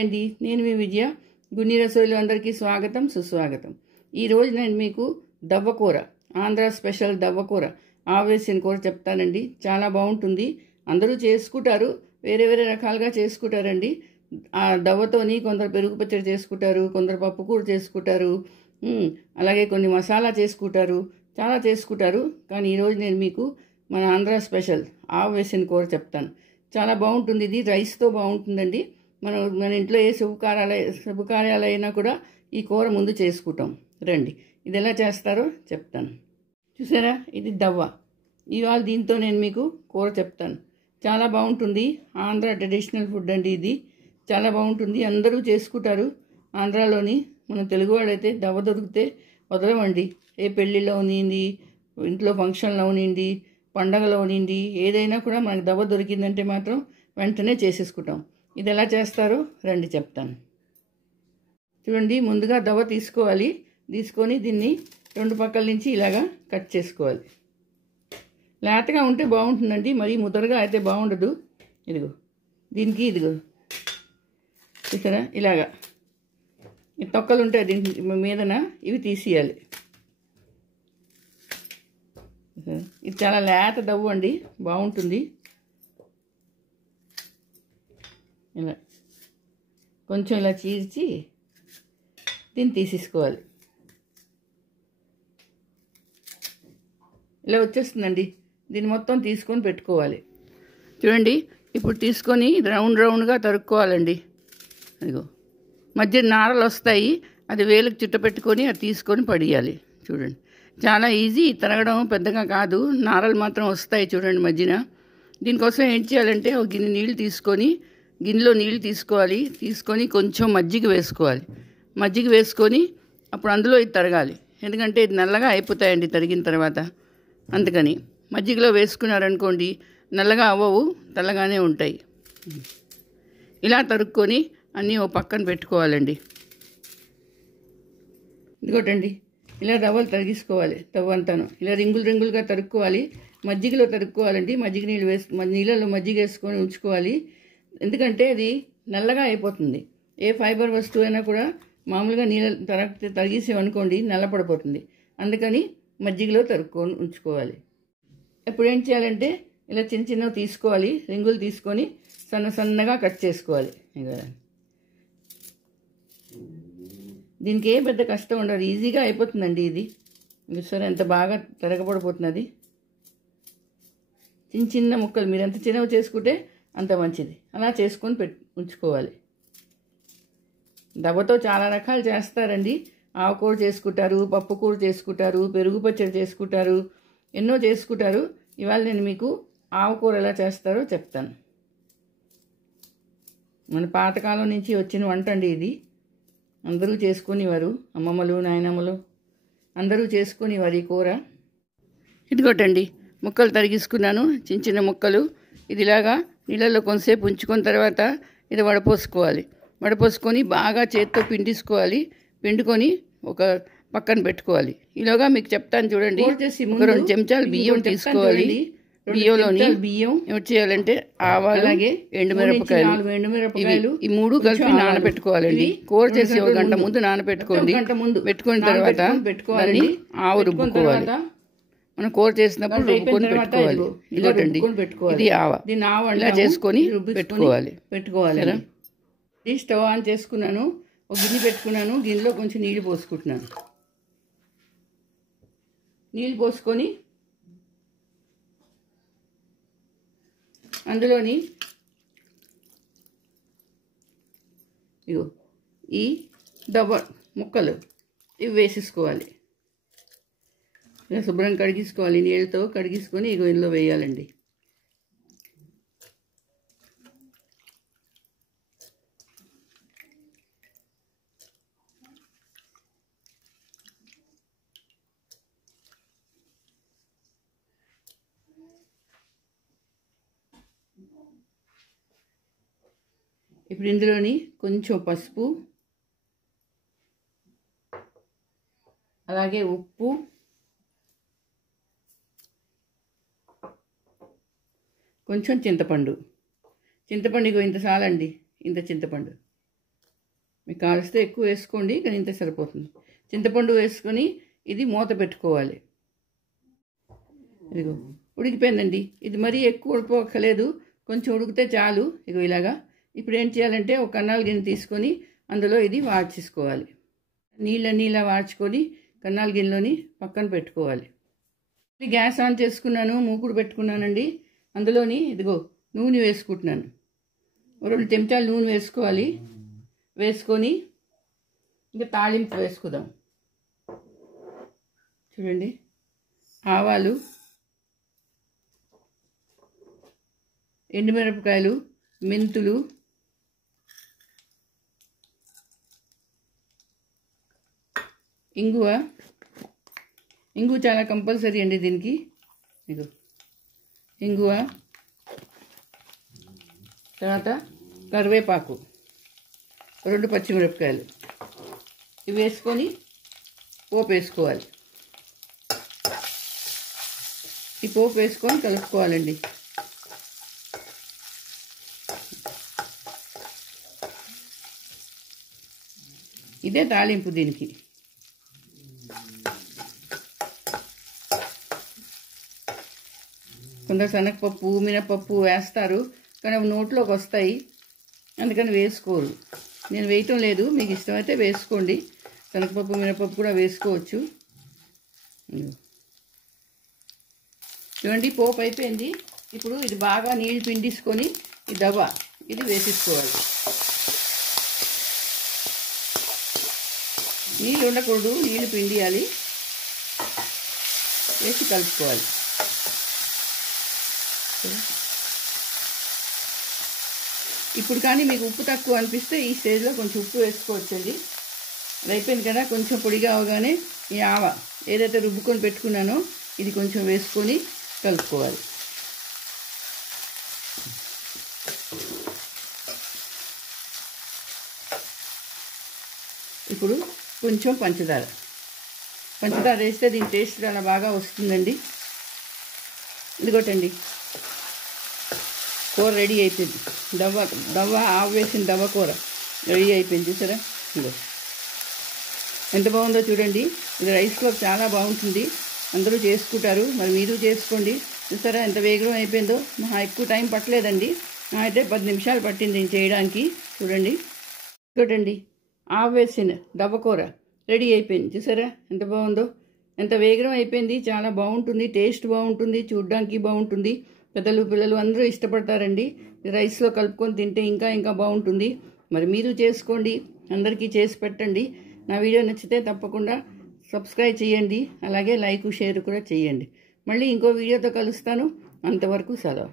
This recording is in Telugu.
అండి నేను మీ విజయ గున్ని రసోయిలు అందరికీ స్వాగతం సుస్వాగతం. ఈరోజు నేను మీకు దవ్వకూర, ఆంధ్ర స్పెషల్ దవ్వకూర ఆవేసిన కూర చెప్తానండి. చాలా బాగుంటుంది. అందరూ చేసుకుంటారు, వేరే వేరే రకాలుగా చేసుకుంటారండి. ఆ దవ్వతోని కొందరు పెరుగు పచ్చడి చేసుకుంటారు, కొందరు పప్పు కూర చేసుకుంటారు, అలాగే కొన్ని మసాలా చేసుకుంటారు, చాలా చేసుకుంటారు. కానీ ఈరోజు నేను మీకు మన ఆంధ్ర స్పెషల్ ఆవేసిన కూర చెప్తాను. చాలా బాగుంటుంది. ఇది రైస్తో బాగుంటుందండి. మన ఇంట్లో ఏ శుభకార్యాలు అయినా కూడా ఈ కూర ముందు చేసుకుంటాం. రండి, ఇది ఎలా చేస్తారో చెప్తాను. చూసారా, ఇది దవ్వ. ఇవాళ దీంతో నేను మీకు కూర చెప్తాను. చాలా బాగుంటుంది. ఆంధ్ర ట్రెడిషనల్ ఫుడ్ అండి. ఇది చాలా బాగుంటుంది. అందరూ చేసుకుంటారు ఆంధ్రాలోని. మన తెలుగు వాళ్ళైతే దవ్వ దొరికితే వదలమండి. ఏ పెళ్ళిలో ఉనింది, ఇంట్లో ఫంక్షన్లో ఉనింది, పండగలో ఉనింది, ఏదైనా కూడా మనకు దవ్వ దొరికిందంటే మాత్రం వెంటనే చేసేసుకుంటాం. ఇది ఎలా చేస్తారో రండి చెప్తాను. చూడండి, ముందుగా దవ్వ తీసుకోవాలి. తీసుకొని దీన్ని రెండు పక్కల నుంచి ఇలాగా కట్ చేసుకోవాలి. లేతగా ఉంటే బాగుంటుందండి, మరీ ముదరగా అయితే బాగుండదు. ఇదిగో దీనికి ఇదిగో చూసారా, ఇలాగా ఈ తొక్కలు ఉంటాయి దీని మీదన, ఇవి తీసేయాలి. ఇది చాలా లేత దవ్వ అండి, బాగుంటుంది. ఇలా కొంచెం ఇలా చీల్చి దీన్ని తీసేసుకోవాలి. ఇలా వచ్చేస్తుందండి. దీన్ని మొత్తం తీసుకొని పెట్టుకోవాలి. చూడండి, ఇప్పుడు తీసుకొని రౌండ్గా తరుక్కోవాలండి. అదిగో మధ్య నారలు వస్తాయి, అది వేలకు చుట్టపెట్టుకొని అది తీసుకొని పడేయాలి. చూడండి, చాలా ఈజీ. తరగడం పెద్దగా కాదు, నారలు మాత్రం వస్తాయి చూడండి మధ్యన. దీనికోసం ఏం చేయాలంటే ఒక గిన్నె నీళ్ళు తీసుకొని, గిన్నెలో నీళ్ళు తీసుకోవాలి. తీసుకొని కొంచెం మజ్జిగ వేసుకోవాలి. మజ్జిగ వేసుకొని అప్పుడు అందులో ఇది తరగాలి. ఎందుకంటే ఇది నల్లగా అయిపోతాయండి తరిగిన తర్వాత. అందుకని మజ్జిగలో వేసుకున్నారనుకోండి నల్లగా అవ్వవు, తెల్లగానే ఉంటాయి. ఇలా తరుక్కొని అన్నీ ఓ పక్కన పెట్టుకోవాలండి. ఇదిగోటండి, ఇలా రవ్వలు తరిగించుకోవాలి. తవ్వంతాను ఇలా రింగులుగా తరుక్కోవాలి. మజ్జిగలో తరుక్కోవాలండి. మజ్జిగ నీళ్ళలో మజ్జిగ వేసుకొని ఉంచుకోవాలి. ఎందుకంటే అది నల్లగా అయిపోతుంది. ఏ ఫైబర్ వస్తువు అయినా కూడా మామూలుగా నీళ్ళ తరిగేసేమనుకోండి నల్లపడిపోతుంది. అందుకని మజ్జిగలో తరుక్కొని ఉంచుకోవాలి. ఇప్పుడు ఏం చేయాలంటే ఇలా చిన్నవి తీసుకోవాలి. రింగులు తీసుకొని సన్నగా కట్ చేసుకోవాలి. దీనికి ఏ పెద్ద కష్టం ఉండదు, ఈజీగా అయిపోతుందండి. ఇది చూసారా ఎంత బాగా తరగబడిపోతున్నది. చిన్న ముక్కలు మీరు ఎంత చిన్నవి చేసుకుంటే అంత మంచిది. అలా చేసుకొని ఉంచుకోవాలి. దవ్వతో చాలా రకాలు చేస్తారండి. ఆకుకూర చేసుకుంటారు, పప్పు కూర చేసుకుంటారు, పెరుగు పచ్చడి చేసుకుంటారు, ఎన్నో చేసుకుంటారు. ఇవాళ నేను మీకు ఆకుకూర ఎలా చేస్తారో చెప్తాను. మన పాతకాలం నుంచి వచ్చిన వంట అండి ఇది. అందరూ చేసుకునేవారు, అమ్మమ్మలు నాయనమ్మలు అందరూ చేసుకునేవారు ఈ కూర. ఇదిగోటండి, ముక్కలు తరిగించుకున్నాను, చిన్న ముక్కలు. ఇది ఇలాగా నీళ్ళల్లో కొంతసేపు ఉంచుకున్న తర్వాత ఇది వడపోసుకోవాలి. వడపోసుకొని బాగా చేత్తో పిండుకొని ఒక పక్కన పెట్టుకోవాలి. ఈలోగా మీకు చెప్తాను చూడండి. ఒక 2 చెంచాలు బియ్యం తీసుకోవాలి. బియ్యంలోని ఏం చేయాలంటే ఆవాలు, అలాగే ఎండుమిరపకాయలు, ఈ 3 కలిపి నానబెట్టుకోవాలండి. కూర చేసి 1 గంట ముందు నానబెట్టుకోండి. పెట్టుకున్న తర్వాత దాన్ని ఆవు రుబ్బుకోవాలి. మనం కూర చేసినప్పుడు రుబ్బుకొని పెట్టుకోవాలి. ఇదిగోటండి, ఇది ఆవ. ఇలా చేసుకొని పెట్టుకోవాలి. స్టవ్ ఆన్ చేసుకున్నాను. ఒక గిన్నె పెట్టుకున్నాను. గిన్నెలో కొంచెం నీళ్ళు పోసుకుంటున్నాను. నీళ్ళు పోసుకొని అందులోని ఇగో ఈ దవ్వ ముక్కలు ఇవి వేసేసుకోవాలి. ఇలా శుభ్రం కడిగించుకోవాలి. నీళ్ళతో కడిగించుకొని ఇగో ఇందులో వేయాలండి. ఇప్పుడు ఇందులోని కొంచెం పసుపు, అలాగే ఉప్పు, కొంచెం చింతపండు. చింతపండు ఇంత చాలండి, ఇంత చింతపండు. మీకు కావలిస్తే ఎక్కువ వేసుకోండి, కానీ ఇంత సరిపోతుంది. చింతపండు వేసుకొని ఇది మూత పెట్టుకోవాలి. ఇదిగో ఉడికిపోయిందండి. ఇది మరీ ఎక్కువ ఉడిపోక్కలేదు, కొంచెం ఉడికితే చాలు. ఇగో ఇలాగా. ఇప్పుడు ఏం చేయాలంటే ఒక కన్నాలు గిన్నె తీసుకొని అందులో ఇది వాడ్చేసుకోవాలి. నీళ్ళన్నీ ఇలా వాడ్చుకొని కన్నాల గిన్నెలోని పక్కన పెట్టుకోవాలి. గ్యాస్ ఆన్ చేసుకున్నాను, మూకుడు పెట్టుకున్నానండి. అందులోని ఇదిగో నూనె వేసుకుంటున్నాను. 2 చెంచాలు నూనె వేసుకోవాలి. వేసుకొని ఇంకా తాలింపు వేసుకుందాం. చూడండి, ఆవాలు, ఎండుమిరపకాయలు, మెంతులు, ఇంగువ చాలా కంపల్సరీ అండి దీనికి. ఇదిగో ఇంగువ, తర్వాత కరివేపాకు, 2 పచ్చిమిరపకాయలు ఇవి వేసుకొని పోపు వేసుకోవాలి. ఈ పోపు వేసుకొని కలుపుకోవాలండి. ఇదే తాలింపు దీనికి. కొందరు శనగపప్పు, మినపప్పు వేస్తారు, కానీ అవి నోట్లోకి వస్తాయి, అందుకని వేసుకోరు. నేను వేయటం లేదు, మీకు ఇష్టమైతే వేసుకోండి. శనగపప్పు, మినపప్పు కూడా వేసుకోవచ్చు. చూడండి, పోపు అయిపోయింది. ఇప్పుడు ఇది బాగా నీళ్ళు పిండేసుకొని ఈ దవ్వ ఇది వేసేసుకోవాలి. నీళ్ళు ఉండకూడదు, నీళ్ళు పిండియాలి. వేసి కలుపుకోవాలి. ఇప్పుడు కానీ మీకు ఉప్పు తక్కువ అనిపిస్తే ఈ స్టేజ్లో కొంచెం ఉప్పు వేసుకోవచ్చండి. అది అయిపోయింది కదా. కొంచెం పొడిగా అవగానే ఈ ఆవ ఏదైతే రుబ్బుకొని పెట్టుకున్నానో ఇది కొంచెం వేసుకొని కలుపుకోవాలి. ఇప్పుడు కొంచెం పంచదార వేస్తే దీని టేస్ట్ చాలా బాగా వస్తుందండి. ఇదిగోటండి, కూర రెడీ అయిపోయింది. దవ్వ ఆవు వేసిన దవ్వ కూర రెడీ అయిపోయింది. చూసారా, ఇదిగో ఎంత బాగుందో చూడండి. ఇది రైస్లో చాలా బాగుంటుంది, అందరూ చేసుకుంటారు. మరి మీరు చేసుకోండి. చూసారా ఎంత వేగం అయిపోయిందో. ఎక్కువ టైం పట్టలేదండి, అయితే 10 నిమిషాలు పట్టింది నేను చేయడానికి. చూడండి, చూడండి, ఆవు వేసిన దవ్వ కూర రెడీ అయిపోయింది. చూసారా ఎంత బాగుందో, ఎంత వేగం అయిపోయింది. చాలా బాగుంటుంది, టేస్ట్ బాగుంటుంది, చూడ్డానికి బాగుంటుంది. పిల్లలు అందరూ ఇష్టపడతారండి. రైస్లో కలుపుకొని తింటే ఇంకా బాగుంటుంది. మరి మీరు చేసుకోండి, అందరికీ చేసి పెట్టండి. నా వీడియో నచ్చితే తప్పకుండా సబ్స్క్రైబ్ చేయండి, అలాగే లైక్ షేర్ కూడా చేయండి. మళ్ళీ ఇంకో వీడియోతో కలుస్తాను. అంతవరకు సెలవు.